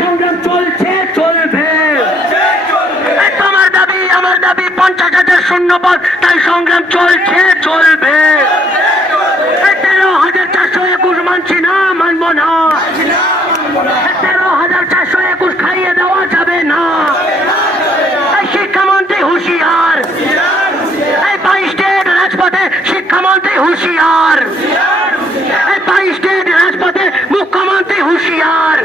সংগ্রাম চলছে চলবে। তোমার দাবি আমার দাবি 50,000 শূন্যপদ, তাই সংগ্রাম চলছে চলবে। 13,421 মানছি না, মানবো না। 13,421 খাইয়ে দেওয়া যাবে না। শিক্ষামন্ত্রী হুঁশিয়ার, এই 22 স্টেট রাজপথে শিক্ষামন্ত্রী হুঁশিয়ার, এই 22 স্টেট রাজপথে মুখ্যমন্ত্রী হুঁশিয়ার।